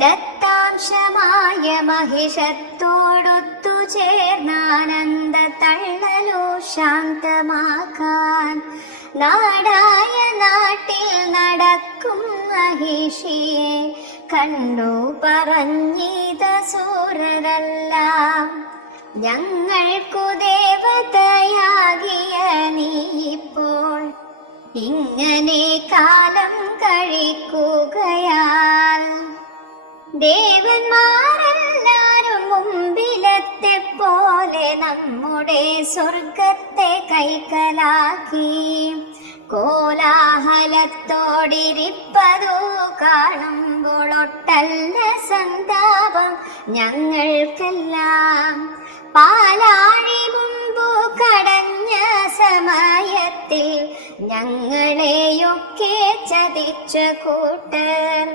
ദത്താംശമായ മഹിഷത്തോടൊത്തു ചേർന്നാനന്ദ തള്ളലോ ശാന്തമാക്കാൻ നാടായ നാട്ടിൽ നടക്കും മഹിഷിയെ കണ്ടു പറഞ്ഞിത സൂരരെല്ലാം. ഞങ്ങൾക്കു ദേവതയാകിയ നീ ഇപ്പോൾ ഇങ്ങനെ കാലം കഴിക്കുകയാൽ ദേവന്മാരെല്ലാരും മുമ്പിലത്തെ പോലെ നമ്മുടെ സ്വർഗത്തെ കൈക്കലാക്കി കോലാഹലത്തോടിരിപ്പതു കാണുമ്പോൾ ഒട്ടല്ല സന്താപം ഞങ്ങൾക്കെല്ലാം. പാലാഴി മുമ്പു കടഞ്ഞ സമയത്തിൽ ഞങ്ങളെയൊക്കെ ചതിച്ച കൂട്ടർ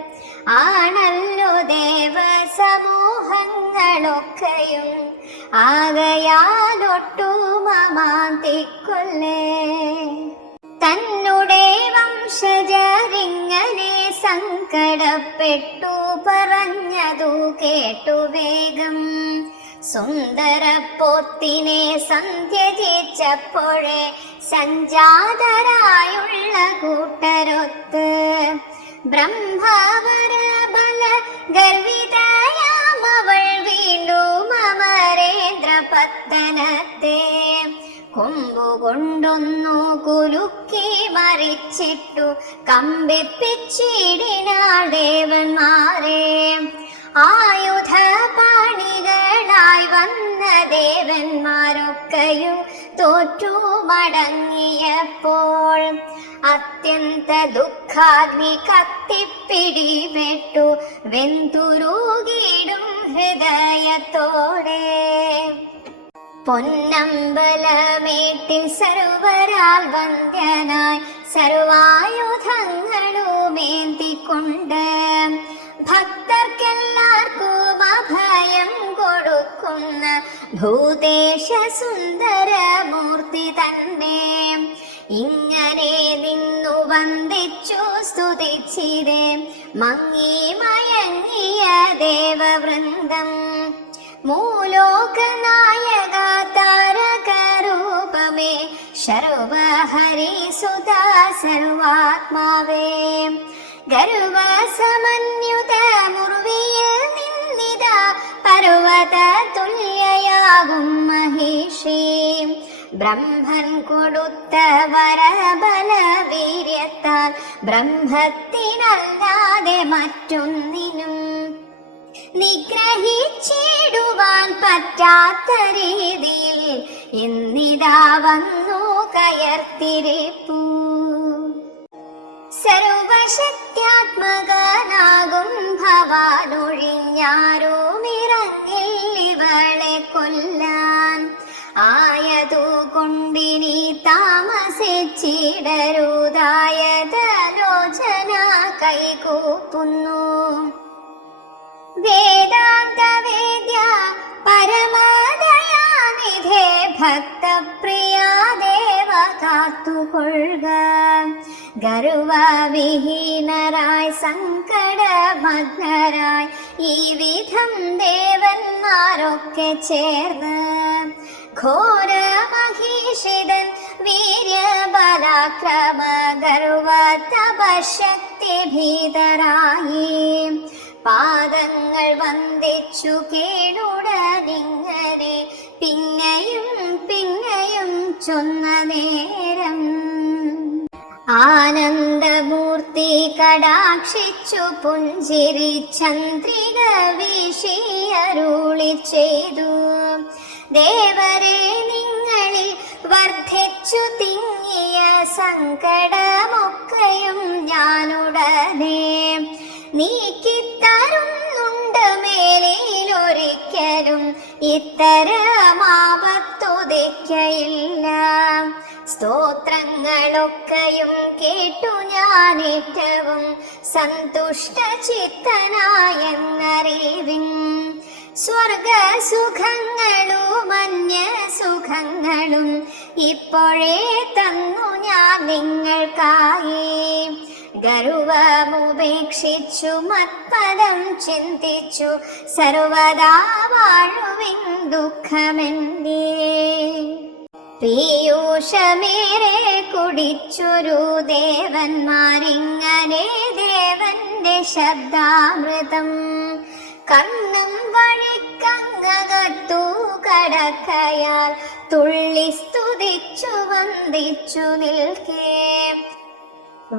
ആണല്ലോ ദേവസമൂഹങ്ങളൊക്കെയും. ആകയാലൊട്ടുമാന്തിക്കൊല്ലേ തന്നെ വംശജരിങ്ങനെ സങ്കടപ്പെട്ടു പറഞ്ഞതു കേട്ടു വേഗം സുന്ദരപ്പോത്തിനെ സന്ധ്യജിച്ചപ്പോഴേ സഞ്ജാതരായുള്ള കൂട്ടരൊത്ത് ബ്രഹ്മാവര ബല ഗർവിതയാമവൾ വീണ്ടും അമരേന്ദ്രപത്തനത്തെ കൊമ്പുകൊണ്ടൊന്നു കുലുക്കി മറിച്ചിട്ടു കമ്പിപ്പിച്ചിടിനാൾ ദേവന്മാരെ. ആയുധപാണികളായി വന്ന ദേവന്മാരൊക്കെയും തോറ്റു മടങ്ങിയപ്പോൾ അത്യന്ത ദുഃഖാഗ്നി കത്തിപ്പിടിപെട്ടു വെന്തുരുകിടും ഹൃദയത്തോടെ. പൊന്നമ്പലമേട്ടിൽ സർവരാൽ വന്ദ്യനായി സർവായുധങ്ങളുമേന്തിക്കൊണ്ട് ഭക്തർക്കെല്ലാവർക്കും അഭയം കൊടുക്കുന്ന ഭൂതേശ സുന്ദരമൂർത്തി തന്നെ ഇങ്ങനെ നിന്നു വന്ദിച്ചു സ്തുതിച്ചിരേ മങ്ങി മയങ്ങിയ ദേവവൃന്ദം. മൂലോകനായക താരകരൂപമേ ശർവഹരിസുതാ സർവാത്മാവേ ഗർവസമന്യുത മുർവിയിൽ നിന്നിതാ പർവത തുല്യയാകും മഹിഷി. ബ്രഹ്മൻ കൊടുത്ത വരബല വീര്യത്താൽ ബ്രഹ്മത്തിനല്ലാതെ മറ്റൊന്നിനും നിഗ്രഹിച്ചിടുവാൻ പറ്റാത്ത രീതിയിൽ എന്നിതാ വന്നു കയർത്തിരിപ്പൂ. സർവശക്ത്യാത്മകനാകും ഭവാനൊഴിഞ്ഞാരുമിറങ്ങിൽ ഇവളെ കൊല്ലാൻ. ആയതുകൊണ്ടിനി താമസിച്ചിടരുതായതലോചന കൈകൂപ്പുന്നു. വേദാന്ത വേദ്യ പരമദയാനിധേ ഭക്തപ്രിയ ദേവ കാത്തുകൊള്ളുക. ഗർവവിഹീനരായി സങ്കടമഗ്നരായി ഈ വിധം ദേവന്മാരൊക്കെ ചേർന്ന് ഘോര മഹീഷിതൻ വീര്യബലാക്രമ ഗർവ തപശക്തി ഭീതരായി പാദങ്ങൾ വന്ദിച്ചു കേടുടനിങ്ങനെ പിന്നെയും പിന്നെയും ചൊന്ന നേരം ആനന്ദമൂർത്തി കടാക്ഷിച്ചു പുഞ്ചിരി ചന്ദ്രിക വീശിയരുളി ചെയ്തു. ദേവരെ നിങ്ങളിൽ വർദ്ധിച്ചു തിങ്ങിയ സങ്കടമൊക്കെയും ഞാനുടനെ നീക്കിത്തരുന്നുണ്ട്. മേലിലൊരിക്കലും ഇത്തരമാപത്തുദിക്കയില്ല. സ്തോത്രങ്ങളൊക്കെയും കേട്ടു ഞാൻ ഏറ്റവും സന്തുഷ്ട ചിത്തനായെന്നറിവിൻ. സ്വർഗസുഖങ്ങളും അന്യസുഖങ്ങളും ഇപ്പോഴേ തന്നു ഞാൻ നിങ്ങൾക്കായി. ഗർവമുപേക്ഷിച്ചു മത്പദം ചിന്തിച്ചു സർവദാ വാഴുവിൻ ദുഃഖമെന്തേ. പീയൂഷമേറെ കുടിച്ചൊരു ദേവന്മാരിങ്ങനെ ദേവന്റെ ശബ്ദാമൃതം കണ്ണും വഴിക്കങ്ങകത്തു കടക്കയാൽ തുള്ളി സ്തുതിച്ചു വന്ദിച്ചു നിൽക്കേ.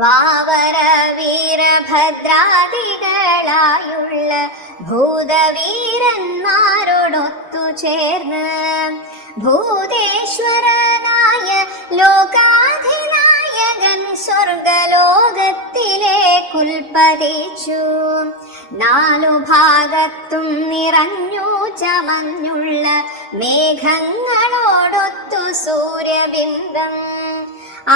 വാവര വീരഭദ്രാദികളായുള്ള ഭൂതവീരന്മാരോടൊത്തു ചേർന്ന് ഭൂതേശ്വരനായ ലോകാധിനായകൻ സ്വർഗലോകത്തിലെ കുൽപ്പതിച്ചു. നാലു ഭാഗത്തും നിറഞ്ഞു ചമഞ്ഞുള്ള മേഘങ്ങളോടൊത്തു സൂര്യബിംബം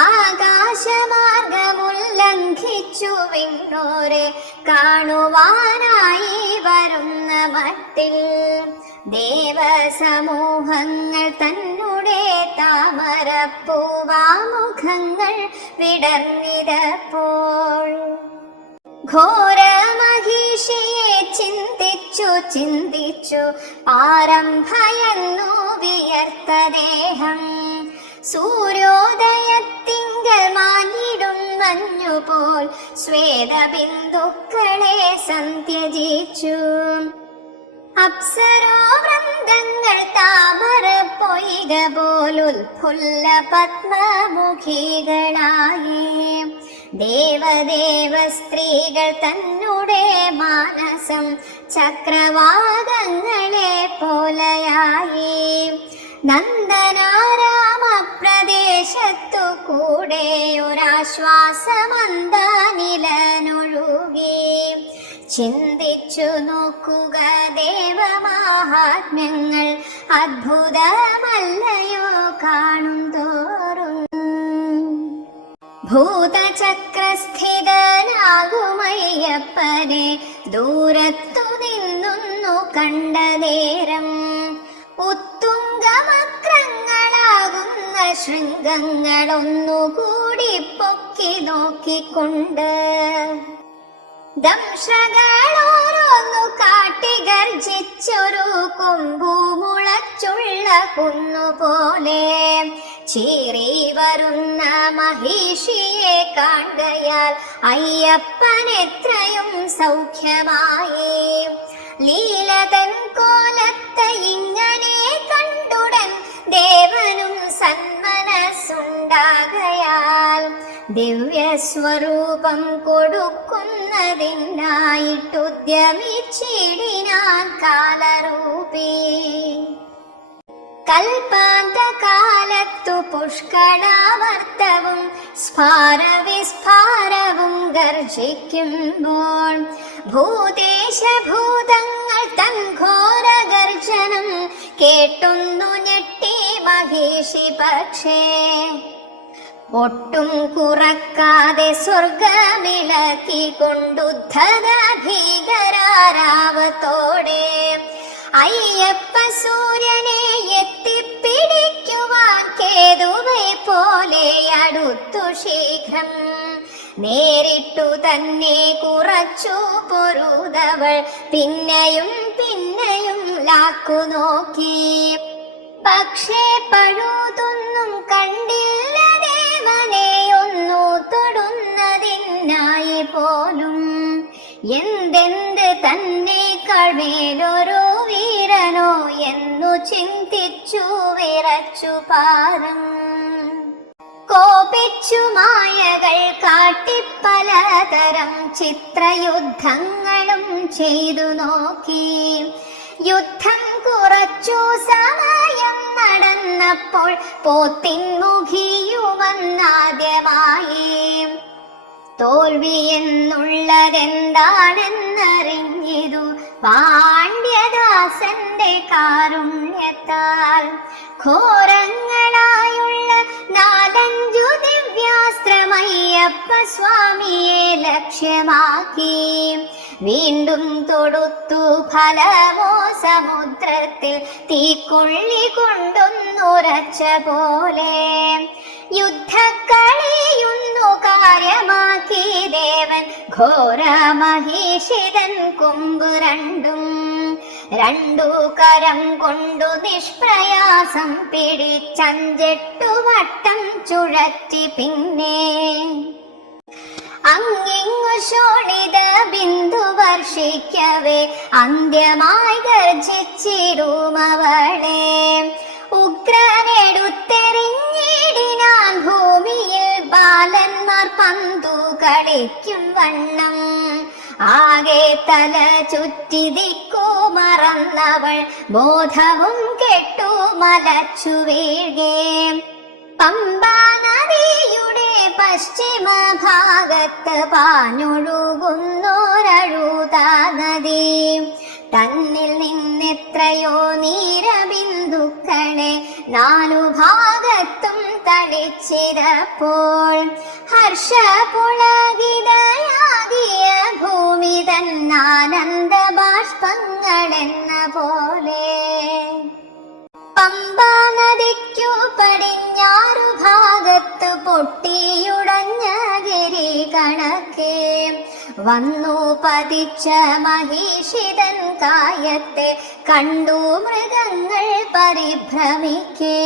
ആകാശമാർഗമുല്ലംഘിച്ചു വിണ്ണോരെ കാണുവാനായി വരുന്ന മട്ടിൽ ദേവസമൂഹങ്ങൾ തന്നുടെ താമരപ്പൂവാമുഖങ്ങൾ വിടർന്നിടപ്പോൾ ഘോരമഹിഷിയെ ചിന്തിച്ചു ചിന്തിച്ചു പാരംഭയന്നു വിയർത്ത ദേഹം. സൂര്യോദയത്തിങ്കൽ മാഞ്ഞിടും മഞ്ഞുപോൽ ശ്വേതബിന്ദുക്കളെ സന്ധ്യജിച്ചു. അപ്സരോ വൃന്ദങ്ങൾ താമര പൊയ്ക പോലുൽഫുല്ല പത്മമുഖികളായി ദേവദേവ സ്ത്രീകൾ തന്നുടെ മാനസം ചക്രവാകങ്ങളെ പോലെയായി. നന്ദനാരാമ പ്രദേശത്തു കൂടെ ഒരാശ്വാസമന്ദാനിലനൊഴുകി. ചിന്തിച്ചു നോക്കുക ദേവമാഹാത്മ്യങ്ങൾ അദ്ഭുതമല്ലയോ കാണും തോറും. ഭൂതചക്രസ്ഥിതനാകുമയ്യപ്പനെ ദൂരത്തു നിന്നു കണ്ട നേരം ഉത്തുംഗമക്രങ്ങളാകുന്ന ശൃംഗങ്ങളൊന്നുകൂടി പൊക്കി നോക്കിക്കൊണ്ട് ദംശകളോരോന്നു കാട്ടി ഗർജിച്ചൊരു കൊമ്പു മുളച്ചുള്ള കുന്നുപോലെ ചീറി വരുന്ന മഹിഷിയെ കാണ്ടയാൽ അയ്യപ്പനെത്രയും സൗഖ്യമായി. ലീലതൻ കോലത്തെ ഇങ്ങനെ കണ്ടുടൻ ദേവനും സന്മനസ്സുണ്ടാകയാൽ ദിവ്യസ്വരൂപം കൊടുക്കുന്നതിനായിട്ടുദ്യമിച്ചിടിനാൻ കാലരൂപി. കൽപ്പാന്തകാലത്തു പുഷ്കളാവർത്തവും സ്ഫാരവിസ്ഫാരവും ഗർജിക്കുമ്പോൾ ഭൂതേശഭൂതങ്ങൾ തൻ ഘോര ഗർജനം കേട്ടൊന്നു ഞെട്ടി മഹേഷി പക്ഷേ ഒട്ടും കുറക്കാതെ സ്വർഗമിളക്കിക്കൊണ്ടുദ്ധത ഭീകരാരാവത്തോടെ അയ്യപ്പ സൂര്യനെ എത്തിപ്പിടിക്കുവാൻ കേതുവെ പോലെ അടുത്തു ശീഘ്രം. നേരിട്ടു തന്നെ കുറച്ചു പൊരുതവൾ പിന്നെയും പിന്നെയും ലാക്കു നോക്കി. പക്ഷേ പഴുതൊന്നും കണ്ടില്ല ദേവനെ ഒന്നു തൊടുന്നതിനായി പോലും. എന്തെന്ത് തന്നേക്കാൾ മേലൊരു വീരനോ എന്നു ചിന്തിച്ചു വിറച്ചു പാദം. കോപിച്ചു മായകൾ കാട്ടി പലതരം ചിത്രയുദ്ധങ്ങളും ചെയ്തു നോക്കി. യുദ്ധം കുറച്ചു സമയം നടന്നപ്പോൾ പോത്തിൻ മുഖിയുമെന്നാദ്യമായി. തോൽവി എന്നുള്ളതെന്താണെന്നറിഞ്ഞിതു പാണ്ഡ്യദാസന്റെ കാരുണ്യത്താൽ. ഘോരങ്ങളായുള്ള 4-5 ദിവ്യാസ്ത്രമയ്യപ്പ സ്വാമിയെ ലക്ഷ്യമാക്കി വീണ്ടും തൊടുത്തു ഫലമോ സമുദ്രത്തിൽ തീക്കൊള്ളി കൊണ്ടൊന്നുറച്ച പോലെ. യുദ്ധക്കളിയുന്നു കാര്യമാക്കി ദേവൻ ഘോരമഹിഷിതൻ കൊമ്പ് രണ്ടു കരം കൊണ്ടു നിഷ്പ്രയാസം പിടിച്ചഞ്ചെട്ടു വട്ടം ചുഴറ്റി പിന്നെ അങ്ങിങ്ങു ശോണിത ബിന്ദു വർഷിക്കവേ അന്ത്യമായി ഗർജിച്ചിടുമവളെ ഉഗ്രനെടുത്തെറിഞ്ഞിടിനാൻ ഭൂമിയിൽ ബാലന്മാർ പന്തു കളിക്കും വണ്ണം ആകെ തല ചുറ്റി ദിക്കു മറന്നവൾ ബോധവും കെട്ടു മലച്ചു വീഴേ പമ്പാ നദിയുടെ പശ്ചിമ ഭാഗത്ത് പാഞ്ഞൊഴുകുന്നോരഴുതാ നദി തന്നിൽ നിന്നെത്രയോ നീരബിന്ദുക്കളെ നാലു ഭാഗത്തും തളിച്ചിരപ്പോൾ ഹർഷപുളകിതയാകിയ ഭൂമി തന്നാനന്ദ ബാഷ്പങ്ങളെന്ന പോലെ പമ്പാ നദിക്കു പടിഞ്ഞാറു ഭാഗത്ത് പൊട്ടിയുടഞ്ഞ ഗിരി കണക്കെ വന്നു പതിച്ച മഹിഷിതൻ കായത്തെ കണ്ടു മൃഗങ്ങൾ പരിഭ്രമിക്കേ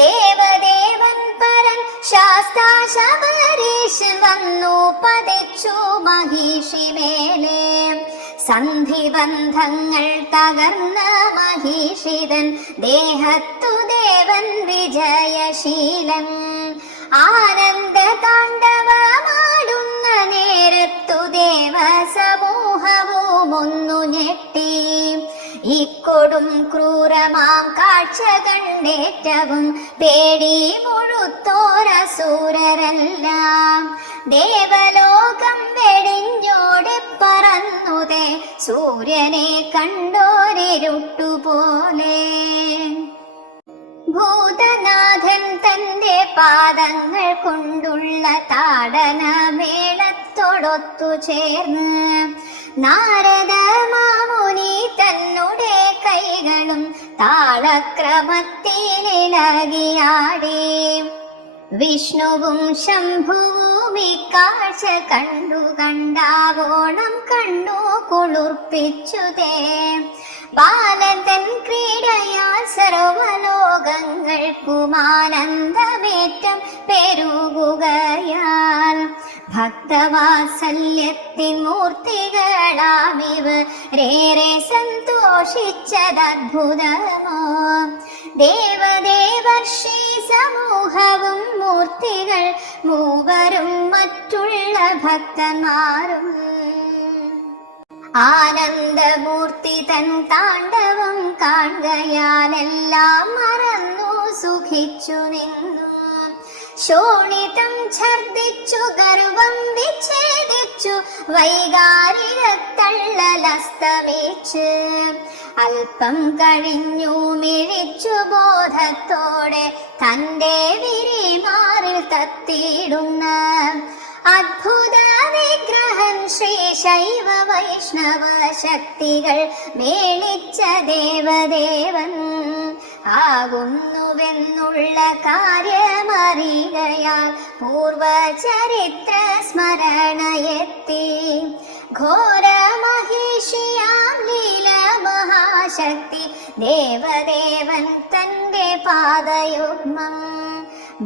ദേവദേവൻ പരൻ ശാസ്താ ശബരീശൻ വന്നു പതിച്ചു മഹിഷി മേലെ സന്ധിബന്ധങ്ങൾ തകർന്ന മഹിഷിതൻ ദേഹത്തു ദേവൻ വിജയശീലൻ ആനന്ദ താണ്ഡവമാടുന്ന നേരത്തു ദേവ സമൂഹവും ഒന്നു ഞെട്ടി ഇക്കൊടും ക്രൂരമാം കാഴ്ച കണ്ടേറ്റവും പേടി മുഴുത്തോരസൂരരെല്ലാം ദേവലോകം വെടിഞ്ഞോടി പറന്നുതേ സൂര്യനെ കണ്ടോരിരുട്ടുപോലെ ഭൂതനാഥൻ തന്റെ പാദങ്ങൾ കൊണ്ടുള്ള താടന മേളത്തോടൊത്തു ചേർന്ന് നാരദ മാമുനി തന്നുടെ കൈകളും താളക്രമത്തിലിളകിയാടി വിഷ്ണുവും ശംഭുവും ഇക്കാഴ്ച കണ്ടാവോണം കണ്ണു കുളിർപ്പിച്ചുതേ ബാലതൻ ക്രീഡയാൽ സർവലോകങ്ങൾക്കും ആനന്ദമേറ്റം പെരുകുകയാൽ ഭക്തവാത്സല്യത്തിൻ മൂർത്തികളാമിവരേറെ സന്തോഷിച്ചതദ്ഭുതമോ ദേവദേവർഷി സമൂഹവും മൂർത്തികൾ മൂവരും മറ്റുള്ള ഭക്തന്മാരും ആനന്ദമൂർത്തി തൻ താണ്ഡവം കാണുകയാലെല്ലാം മറന്നു സുഖിച്ചു നിന്നു ശോണിതം ഛർദിച്ചു ഗർവം വിച്ഛേദിച്ചു വൈകാരികത്തള്ളലസ്തമിച്ച് അല്പം കഴിഞ്ഞു മിഴിച്ചു ബോധത്തോടെ തന്റെ വിരിമാറിൽ തത്തിയിടുന്ന അദ്ഭുത വിഗ്രഹം ശ്രീ ശൈവ വൈഷ്ണവ ശക്തികൾ മേളിച്ച ദേവദേവൻ ആകുന്നുവെന്നുള്ള കാര്യമറികയാൽ പൂർവചരിത്ര സ്മരണയെത്തി ഘോരമഹിഷിയാം ലീല മഹാശക്തി ദേവദേവൻ തന്റെ പാദയുഗ്മം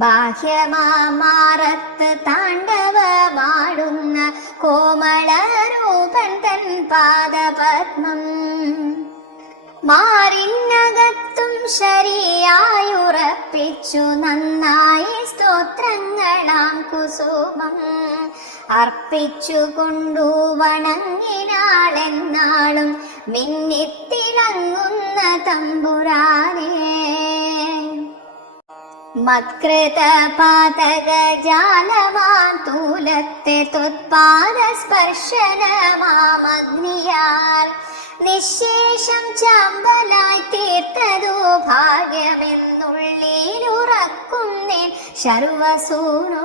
ബാഹ്യമാറത്ത് താണ്ഡവമാടുന്ന കോമളരൂപൻ തൻ പാദപത്മം മാറിനകത്തും ശരിയായുറപ്പിച്ചു നന്നായി സ്തോത്രങ്ങളാം കുസുമം അർപ്പിച്ചു കൊണ്ടു വണങ്ങിനാളെന്നാളും മിന്നിത്തിളങ്ങുന്ന തമ്പുരാനേ മത്കൃത പാതകജാലമാതൂലത്തെ ത്വത്പാദ സ്പർശനമാമഗ്നിയാൽ നിശേഷം ചാമ്പലായി തീർത്തതു ഭാഗ്യമെന്നുള്ളിലുറക്കുന്നേൻ ശർവസൂനോ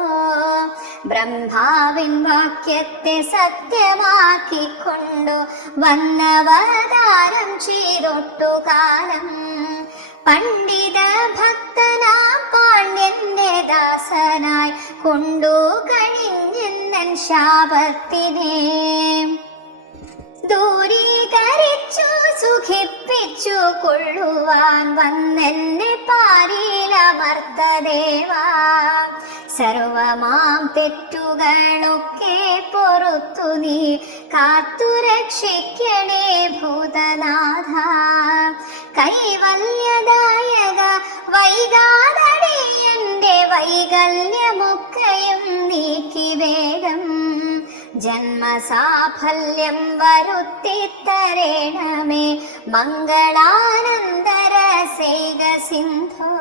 ബ്രഹ്മാവിൻ വാക്യത്തെ സത്യമാക്കിക്കൊണ്ടു വന്നവതാരം ചെയ്തൊട്ടു കാലം പണ്ഡിത ഭക്തനാം പാണ്ഡ്യന്റെ ദാസനായി കൊണ്ടു കഴിഞ്ഞെന്നൻ ശാപത്തിനെ ദൂരീകരിച്ചു സുഖിപ്പിച്ചു കൊള്ളുവാൻ വന്നെന്നെ പാരിലമർത്തദേവാ. സർവമാം തെറ്റുകളൊക്കെ പൊറുത്തു നീ കാത്തു രക്ഷിക്കണേ ഭൂതനാഥ. കൈവല്യദായക വൈകാതടി എന്റെ വൈകല്യമൊക്കെയും നീക്കി വേഗം ജന്മസാഫല്യം വരുത്തിത്തരേണമേ മംഗളാനന്ദരസൈക സിന്ധോ.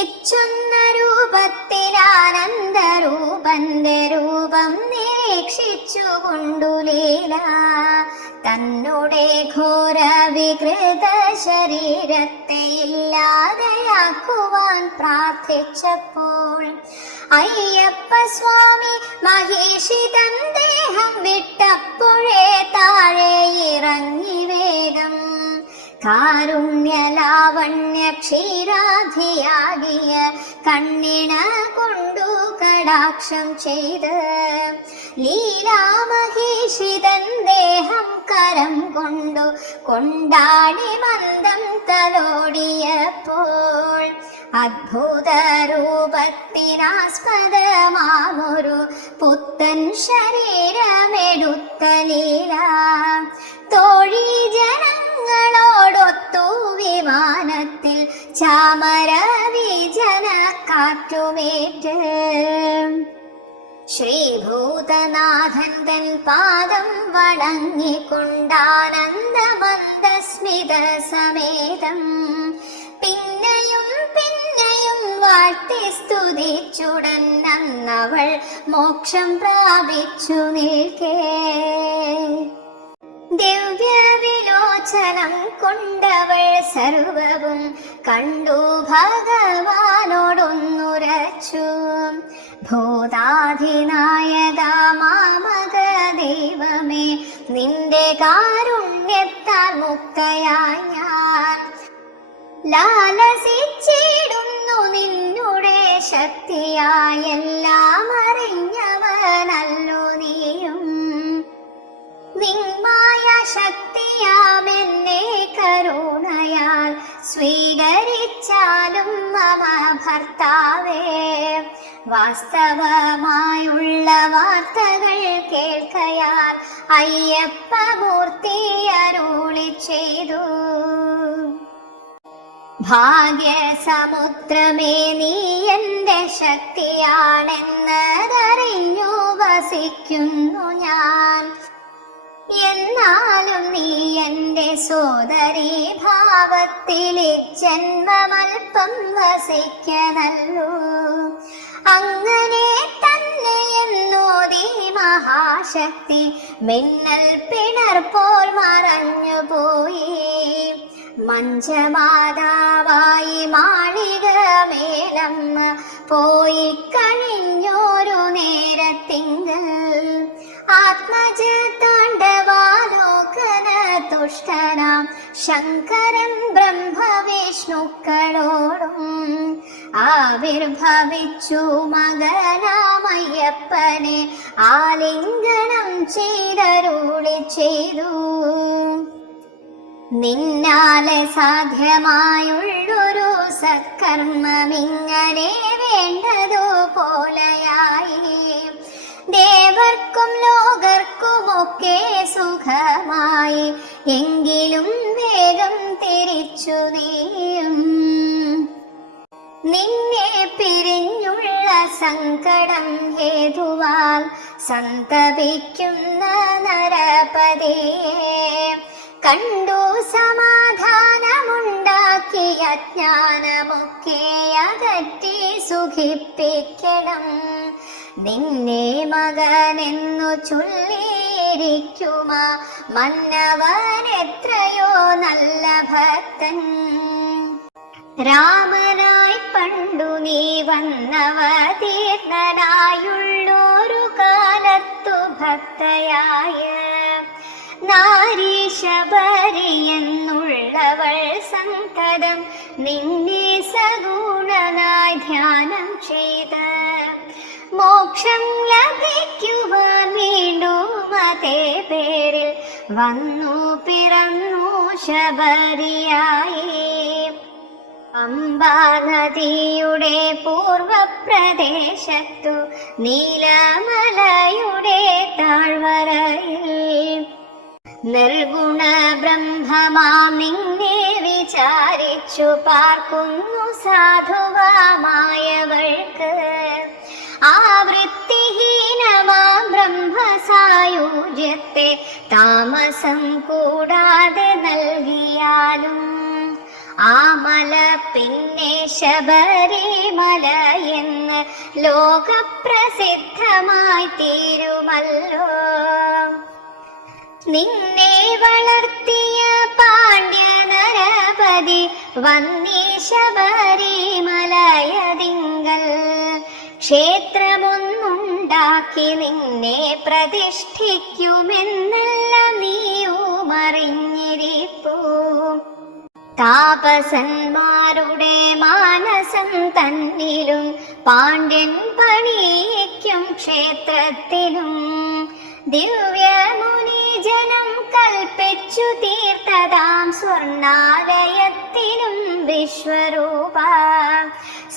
ഇച്ഛുന്ന രൂപത്തിലാനന്ദരൂപന്റെ രൂപം നിരീക്ഷിച്ചുകൊണ്ടു ലീല തന്നുടെ ഘോര വികൃത ശരീരത്തെ ഇല്ലാതെയാക്കുവാൻ പ്രാർത്ഥിച്ചപ്പോൾ അയ്യപ്പ സ്വാമി മഹേഷിതൻ ദേഹം വിട്ടപ്പോഴേ താഴെ ഇറങ്ങി വേഗം കാരുണ്യലാവണ്യ ക്ഷീരാധിയാകിയ കണ്ണിണ കൊണ്ടു കടാക്ഷം ചെയ്ത് ലീലാമഹേഷിതൻ ദേഹം കരം കൊണ്ടു കൊണ്ടാടി മന്ദം തലോടിയപ്പോൾ അദ്ഭുത രൂപത്തിനാസ്പദമാമൊരു പുത്തൻ ശരീരമെടുത്ത ലീല തോഴി ജനങ്ങളോടൊത്തു വിമാനത്തിൽ ചാമര വിജന കാറ്റുമേറ്റ് ശ്രീഭൂതനാഥൻ തൻ പാദം വണങ്ങിക്കൊണ്ടാനന്ദമന്ദസ്മിത സമേതം പിന്നെയും പിന്നെയും വാഴ്ത്തി സ്തുതിച്ചുടൻ അന്നവൾ മോക്ഷം പ്രാപിച്ചു നിൽക്കേ. ദിവ്യവിലോചനം കൊണ്ടവൾ സർവവും കണ്ടു ഭഗവാനോടൊന്നുരച്ചു. ഭൂതാധിനായക മാമക ദൈവമേ നിന്റെ കാരുണ്യത്താൽ മുക്തയായി ഞാൻ ലാലസിച്ചിടുന്നു നിന്നുടെ ശക്തിയായെല്ലാം അറിഞ്ഞവനല്ലോ നീയും. നിന്മായ ശക്തിയാമെന്നെ കരുണയാൽ സ്വീകരിച്ചാലും മമ ഭർത്താവേ. വാസ്തവമായുള്ള വാർത്തകൾ കേൾക്കയാൽ അയ്യപ്പമൂർത്തി അരുളി ചെയ്തു. ഭാഗ്യസമുദ്രമേ നീ എന്റെ ശക്തിയാണെന്നതറിഞ്ഞു വസിക്കുന്നു ഞാൻ. എന്നാലും നീ എന്റെ സോദരീ ഭാവത്തിൽ ജന്മമൽപ്പം വസിക്കനല്ലോ. അങ്ങനെ തന്നെ എന്നോതി മഹാശക്തി മിന്നൽ പിണർപോൽ മറഞ്ഞുപോയി. മഞ്ചമാതാവായി മാളിക മേലമ്മ പോയി കഴിഞ്ഞോരു നേരത്തിങ്കൽ ആത്മജ താണ്ഡവാലോകന തുഷ്ടനാം ശങ്കരൻ ബ്രഹ്മവിഷ്ണുക്കളോടും ആവിർഭവിച്ചു മകനാമയ്യപ്പനെ ആലിംഗനം ചെയ്തരുളി ചെയ്തു. നിന്നാലെ സാധ്യമായുള്ളൊരു സത്കർമ്മമിങ്ങനെ വേണ്ടതുപോലെയായി. ദേവർക്കും ലോകർക്കുമൊക്കെ സുഖമായി എങ്കിലും വേഗം തിരിച്ചു നീയും. നിന്നെ പിരിഞ്ഞുള്ള സങ്കടം ഹേതുവാൽ സന്തപിക്കുന്ന നരപതിയെ കണ്ടു സമാധാനമുണ്ടാക്കിയ ജ്ഞാനമൊക്കെ അകറ്റി സുഖിപ്പിക്കണം. നിന്നെ മകനെന്നു ചൊല്ലിയിരിക്കുമാ മന്നവൻ എത്രയോ നല്ല ഭക്തൻ. രാമനായി പണ്ടു നീ വന്നവതീർണനായുള്ളൊരു കാലത്തു ഭക്തയായ നാരീശബരി എന്നുള്ളവൾ നിന്നെ സഗുണനായി ധ്യാനം ചെയ്ത് മോക്ഷം ലഭിക്കുവാൻ വീണ്ടും അതേ പേരിൽ വന്നു പിറന്നു ശബരിയായി. പമ്പാ നദിയുടെ പൂർവപ്രദേശത്തു നീലമലയുടെ താഴ്വരയിൽ നിർഗുണ ബ്രഹ്മമാം നിന്നെ വിചാരിച്ചു പാർക്കുന്നു സാധുവാമായവൾക്ക്. ആവൃത്തിഹീനമാം ബ്രഹ്മസായുജ്യത്തെ താമസം കൂടാതെ നൽകിയാലും ആ മല പിന്നെ ശബരിമല എന്ന് ലോകപ്രസിദ്ധമായി തീരുമല്ലോ. നിന്നെ വളർത്തിയ പാണ്ഡ്യ നരപതി വന്നീ ശബരിമലയതിങ്കൽ ക്ഷേത്രമൊന്നുണ്ടാക്കി നിന്നെ പ്രതിഷ്ഠിക്കുമെന്നെല്ലാം നീയും അറിഞ്ഞിരിപ്പൂ. താപസന്മാരുടെ മാനസം തന്നിലും പാണ്ഡ്യൻ പണിയിക്കും ക്ഷേത്രത്തിലും ദിവ്യമുനിജനം കൽപ്പിച്ചു തീർത്തതാം സ്വർണാലയത്തിലും വിശ്വരൂപ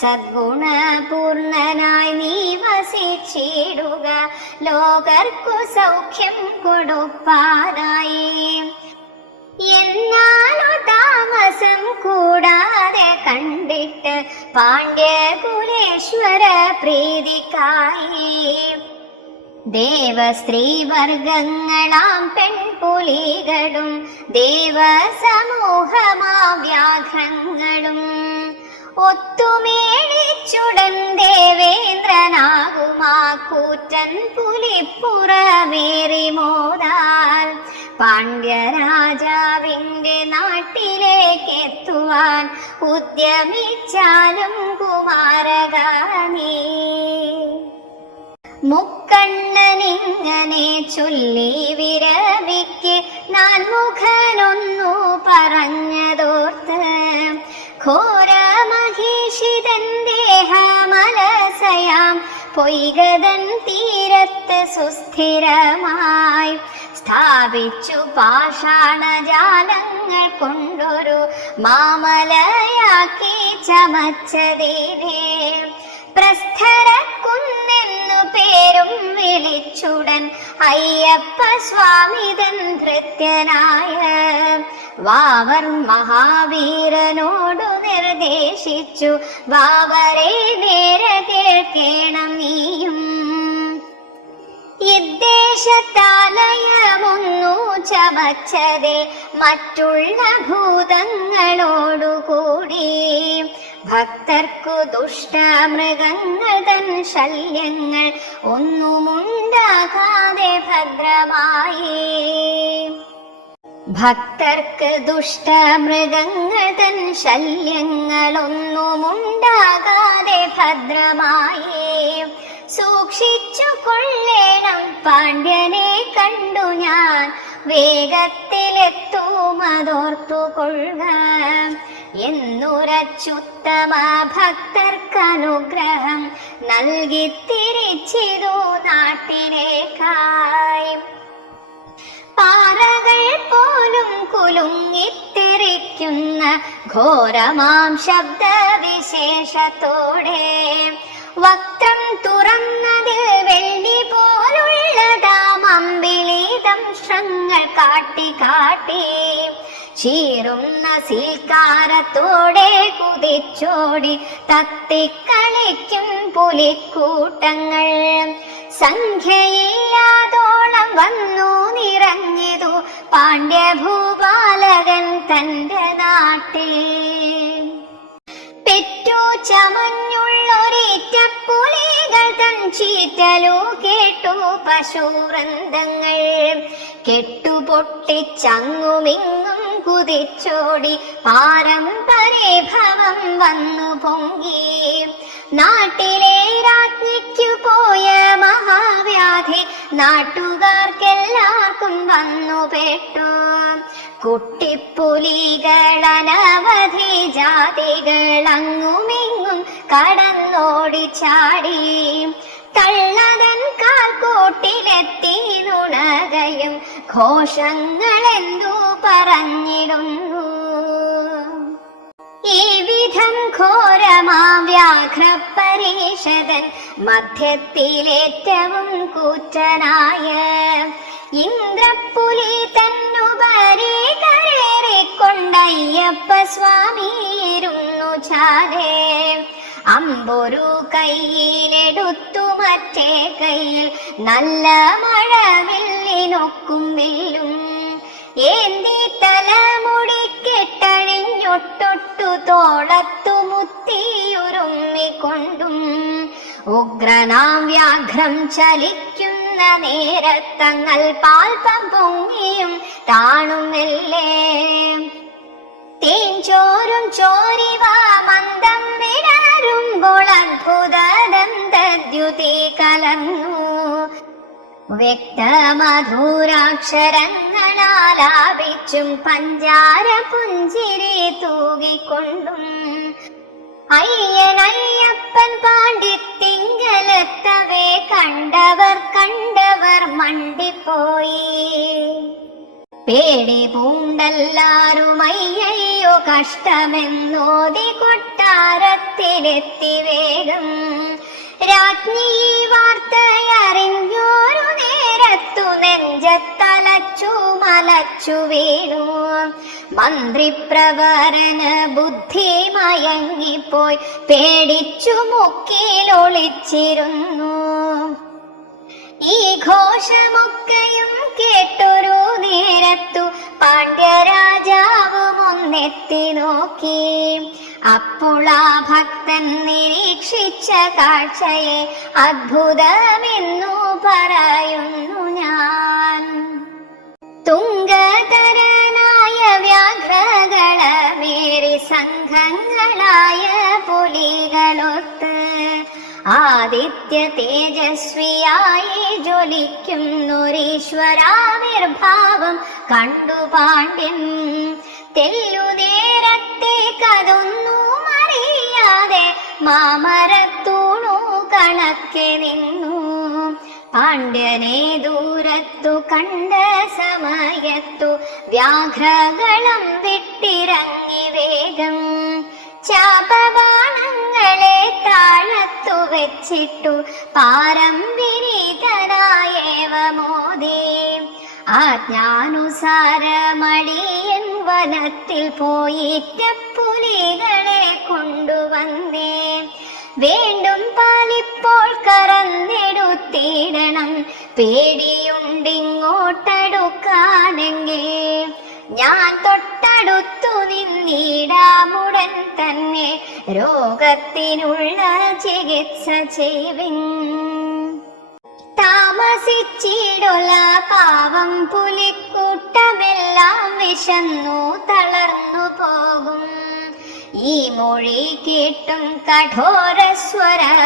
സദ്ഗുണപൂർണനായി നീ വസിച്ചിടുക ലോകർക്കു സൗഖ്യം കൊടുപ്പാനായി. എന്നാലു താമസം കൂടാതെ കണ്ടിട്ട് പാണ്ഡ്യകുലേശ്വര പ്രീതിക്കായി ദേവസ്ത്രീവർഗങ്ങളാം പെൺപുലികളും ദേവസമൂഹമാം വ്യാഘ്രങ്ങളും ഒത്തുമേടിച്ചുടൻ ദേവേന്ദ്രനാകുമാ കൂറ്റൻ പുലിപ്പുറമേറി മോദാൽ പാണ്ഡ്യരാജാവിന്റെ നാട്ടിലേക്ക് എത്തുവാൻ ഉദ്യമിച്ചാലും കുമാരകാനീ. മുക്കണ്ണനിങ്ങനെ ചൊല്ലി വിരവിക്ക് നാൻമുഖനൊന്നു പറഞ്ഞതോർത്ത് ഘോരമഹിഷിതൻ ദേഹമലസയാം പൊയ്കതൻ തീരത്ത് സുസ്ഥിരമായി സ്ഥാപിച്ചു പാഷാണജാലങ്ങൾ കൊണ്ടൊരു മാമലയാക്കി ചമച്ചതേരേ. പ്രസ്ഥരക്കുന്നെന്നു പേരും വിളിച്ചുടൻ അയ്യപ്പ സ്വാമിതൻ ഭൃത്യനായ വാവർ മഹാവീരനോടു നിർദ്ദേശിച്ചു, വാവരെ നേരെ കേൾക്കേണം നീയും. ഇദ്ദേശത്താലയമൊന്നു ചമച്ചതിൽ മറ്റുള്ള ഭൂതങ്ങളോടുകൂടി ഭക്തർക്കു ദുഷ്ടമൃഗങ്ങൾ തൻ ശല്യങ്ങൾ ഒന്നുമുണ്ടാകാതെ ഭദ്രമായി. ഭക്തർക്ക് ദുഷ്ടമൃഗങ്ങൾ തൻ ശല്യങ്ങളൊന്നുമുണ്ടാകാതെ ഭദ്രമായി സൂക്ഷിച്ചു കൊള്ളേണം. പാണ്ഡ്യനെ കണ്ടു ഞാൻ വേഗത്തിലെത്തുമതോർത്തുകൊള്ളുക എന്നുരച്ചുത്തമ ഭക്തർക്കനുഗ്രഹം നൽകി തിരിച്ചിതു നാട്ടിലേക്കായി. പാറകൾ പോലും കുലുങ്ങിത്തെറിക്കുന്ന ഘോരമാം ശബ്ദവിശേഷത്തോടെ വക്രം തുറന്നതിൽ വെള്ളി പോലുള്ളതാം അമ്പിളീതംശങ്ങൾ കാട്ടി കാട്ടി ചീറുന്ന സീൽക്കാരത്തോടെ കുതിച്ചോടി തത്തിക്കളിക്കും പുലിക്കൂട്ടങ്ങൾ സംഖ്യയില്ലാതോളം വന്നു നിറഞ്ഞിതു പാണ്ഡ്യഭൂപാലകൻ തന്റെ നാട്ടിൽ. പെറ്റു ചമഞ്ഞുള്ളൊരീറ്റപ്പുലികൾ തൻ ചീറ്റലു കേട്ടു പശുവൃന്ദങ്ങൾ കെട്ടുപൊട്ടിച്ചങ്ങുമിങ്ങും കുതിച്ചോടി പാരം പരിഭവം വന്നു പൊങ്ങി നാട്ടിലെ രാജ്ഞിക്കു പോയ മഹാവ്യാധി നാട്ടുകാർക്കെല്ലാവർക്കും വന്നു പെട്ടു. കുട്ടിപ്പുലികൾ അനവധി ജാതികൾ അങ്ങുമിങ്ങും കടന്നോടി ചാടി. തള്ളതൻ കാൽക്കൂട്ടിലെത്തി നുണകയും ഘോഷങ്ങളെന്തു പറഞ്ഞിടുന്നു. ഈ വിധം ഘോരമാം വ്യാഘ്രപരീഷദൻ മധ്യത്തിലേറ്റവും കൂറ്റനായ ഇന്ദ്രപ്പുലി തന്നുപരി കരേറിക്കൊണ്ടയ്യപ്പ സ്വാമിയിരുന്നു ചാലേ. അമ്പൊരു കയ്യിലെടുത്തു മറ്റേ കയ്യിൽ നല്ല മഴവില്ലിനൊക്കും വില്ലും ഏന്തി തലമുടിക്കെട്ടഴിഞ്ഞൊട്ടൊട്ടു തോളത്തു മുത്തിയുരുമ്മിക്കൊണ്ടും ഉഗ്രനാം വ്യാഘ്രം ചലിക്കുന്ന നേരത്തങ്ങൾ പാൽപ്പം പൊങ്ങിയും താണുമെല്ലേ. തേൻചോരും ചോരിവ മന്ദം വിടരുമ്പോൾ അത്ഭുത ദന്തദ്യുതി കലർന്നു. വ്യക്തമധുരാക്ഷരങ്ങളാലാപിച്ചും പഞ്ചാര പുഞ്ചിരി തൂകിക്കൊണ്ടും അയ്യനയ്യപ്പൻ പാണ്ഡിത്തിങ്കലെത്തവേ കണ്ടവർ മണ്ടിപ്പോയി. പേടി പൂണ്ടല്ലാരും അയ്യയ്യോ കഷ്ടമെന്നോതി കൊട്ടാരത്തിലെത്തി വേഗം. രാജ്ഞി വാർത്തയറിഞ്ഞോരു നേരത്തു നെഞ്ചത്തലച്ചു മലച്ചു വീണു. മന്ത്രിപ്രവരന് ബുദ്ധി മയങ്ങിപ്പോയി പേടിച്ചു മുക്കിലൊളിച്ചിരുന്നു. ഈ ഘോഷമൊക്കെയും കേട്ടൊരു നേരത്തു പാണ്ഡ്യരാജാവും ഒന്നെത്തി നോക്കി. അപ്പോൾ ആ ഭക്തൻ നിരീക്ഷിച്ച കാഴ്ചയെ അദ്ഭുതമെന്നു പറയുന്നു ഞാൻ. തുങ്കതരനായ വ്യാഘ്രകളമേറി സംഘങ്ങളായ പുലികളൊത്ത് ആദിത്യ തേജസ്വിയായി ജ്വലിക്കുന്നൊരീശ്വരാവിർഭാവം കണ്ടു പാണ്ഡ്യൻ. തെല്ലുനേരത്തേക്കതൊന്നും അറിയാതെ മാമരത്തൂണു കണക്കെ നിന്നു. പാണ്ഡ്യനെ ദൂരത്തു കണ്ട സമയത്തു വ്യാഘ്രകളം വിട്ടിറങ്ങി വേഗം. ചാപബാണങ്ങളെ താഴത്തു വെച്ചിട്ടു പാരം വിനീതനായേവ മോദി. ആജ്ഞാനുസാരമടിയൻ വനത്തിൽ പോയിറ്റ പുലികളെ കൊണ്ടുവന്നേ. വീണ്ടും പാലിപ്പോൾ കറന്നെടുത്തിടണം പേടിയുണ്ടിങ്ങോട്ടടുക്കാനെങ്കിൽ. ഞാൻ തൊട്ടടുത്തു നിന്നിടാമുടൻ തന്നെ രോഗത്തിനുള്ള ചികിത്സ ചെയ്വിൻ. താമസിച്ചിടൊല പാവം പുലിക്കൂട്ടമെല്ലാം വിശന്നു തളർന്നു പോകും. ഈ മൊഴി കേട്ടും കഠോരസ്വരമായി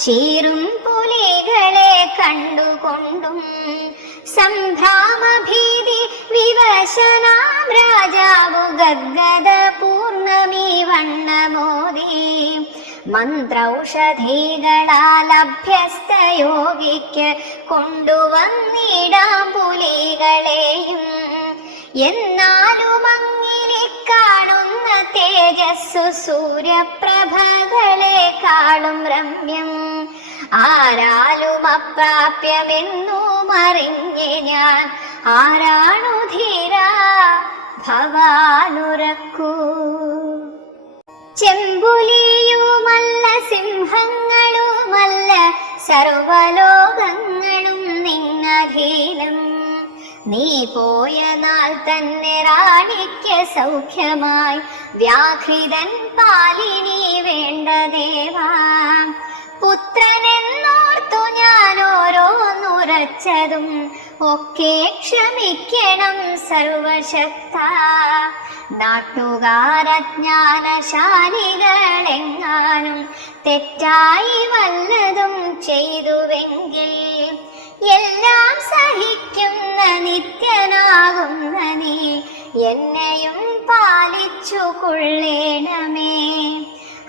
ചീറും പുലികളെ കണ്ടുകൊണ്ടും സംഭ്രാമഭീതി വിവശനാം രാജാവു ഗദ്ഗദ പൂർണ്ണമീ വണ്ണമോദി. മന്ത്രൌഷധികളാൽ അഭ്യസ്ത യോഗിക്ക് കൊണ്ടുവന്നിടാം പുലികളെയും. എന്നാലും അങ്ങിനെ കാണുന്ന തേജസ്സു സൂര്യപ്രഭകളെ കാളും രമ്യം. ആരാലും അപ്രാപ്യമെന്നും അറിഞ്ഞ് ഞാൻ ആരാണു ധീര ഭവാനുരക്കൂ. ചെമ്പുലിയുമല്ല സിംഹങ്ങളുമല്ല സർവലോകങ്ങളും നിന്നധീനം. നീ പോയ നാൾ തന്നെ റാണിക്ക് സൗഖ്യമായി വ്യാഘ്രിതൻ പാലിനി വേണ്ട ദേവാ. പുത്രനെന്നോർത്തു ഞാൻ ഓരോന്നുറച്ചതും ഒക്കെ ക്ഷമിക്കണം സർവശക്ത. നാട്ടുകാരജ്ഞാനശാലികളെങ്ങാനും തെറ്റായി വല്ലതും ചെയ്തുവെങ്കിൽ എല്ലാം സഹിക്കുന്ന നിത്യനാകുന്ന നീ എന്നെയും പാലിച്ചു കൊള്ളേണമേ.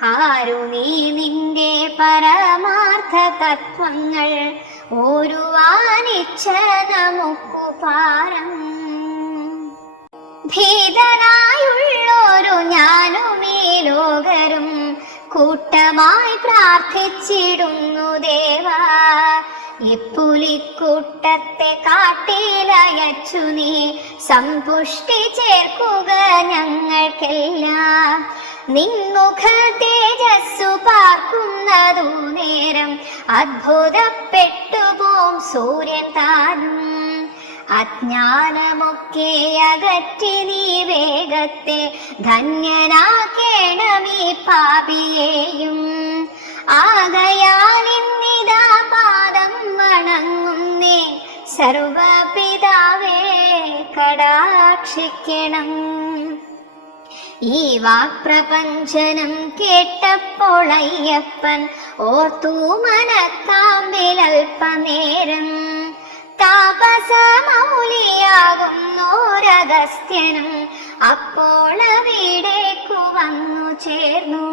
ആരു നീ നിന്റെ പരമാർത്ഥ തത്വങ്ങൾ ഓരുവാനിച്ഛ നമുക്കു പാരം. ഭീതനായുള്ളൊരു ഞാനുമീ ലോകരും കൂട്ടമായി പ്രാർത്ഥിച്ചിടുന്നു ദേവാ. ഇപ്പുലിക്കൂട്ടത്തെ കാട്ടിലയച്ചു നീ സമ്പുഷ്ടി ചേർക്കുക ഞങ്ങൾക്കെല്ലാം. നിൻമുഖ തേജസ്സു പാർക്കുന്നതു നേരം അത്ഭുതപ്പെട്ടുപോം സൂര്യൻ താനും. അജ്ഞാനമൊക്കെ അകറ്റി നീ വേഗത്തിൽ ധന്യനാക്കേണമീ പാപിയെയും. ആകയാൽ ഇന്നിതാ പാദം വണങ്ങുന്നേ സർവപിതാവേ കടാക്ഷിക്കണം. ഈ വാക്പ്രപഞ്ചനം കേട്ടപ്പോൾ അയ്യപ്പൻ ഓർത്തു മനത്താമ്പിലൽപ്പനേരം. താപസമൗലിയാകുന്നോരഗസ്ത്യനും അപ്പോൾ അവിടേക്കു വന്നു ചേർന്നു.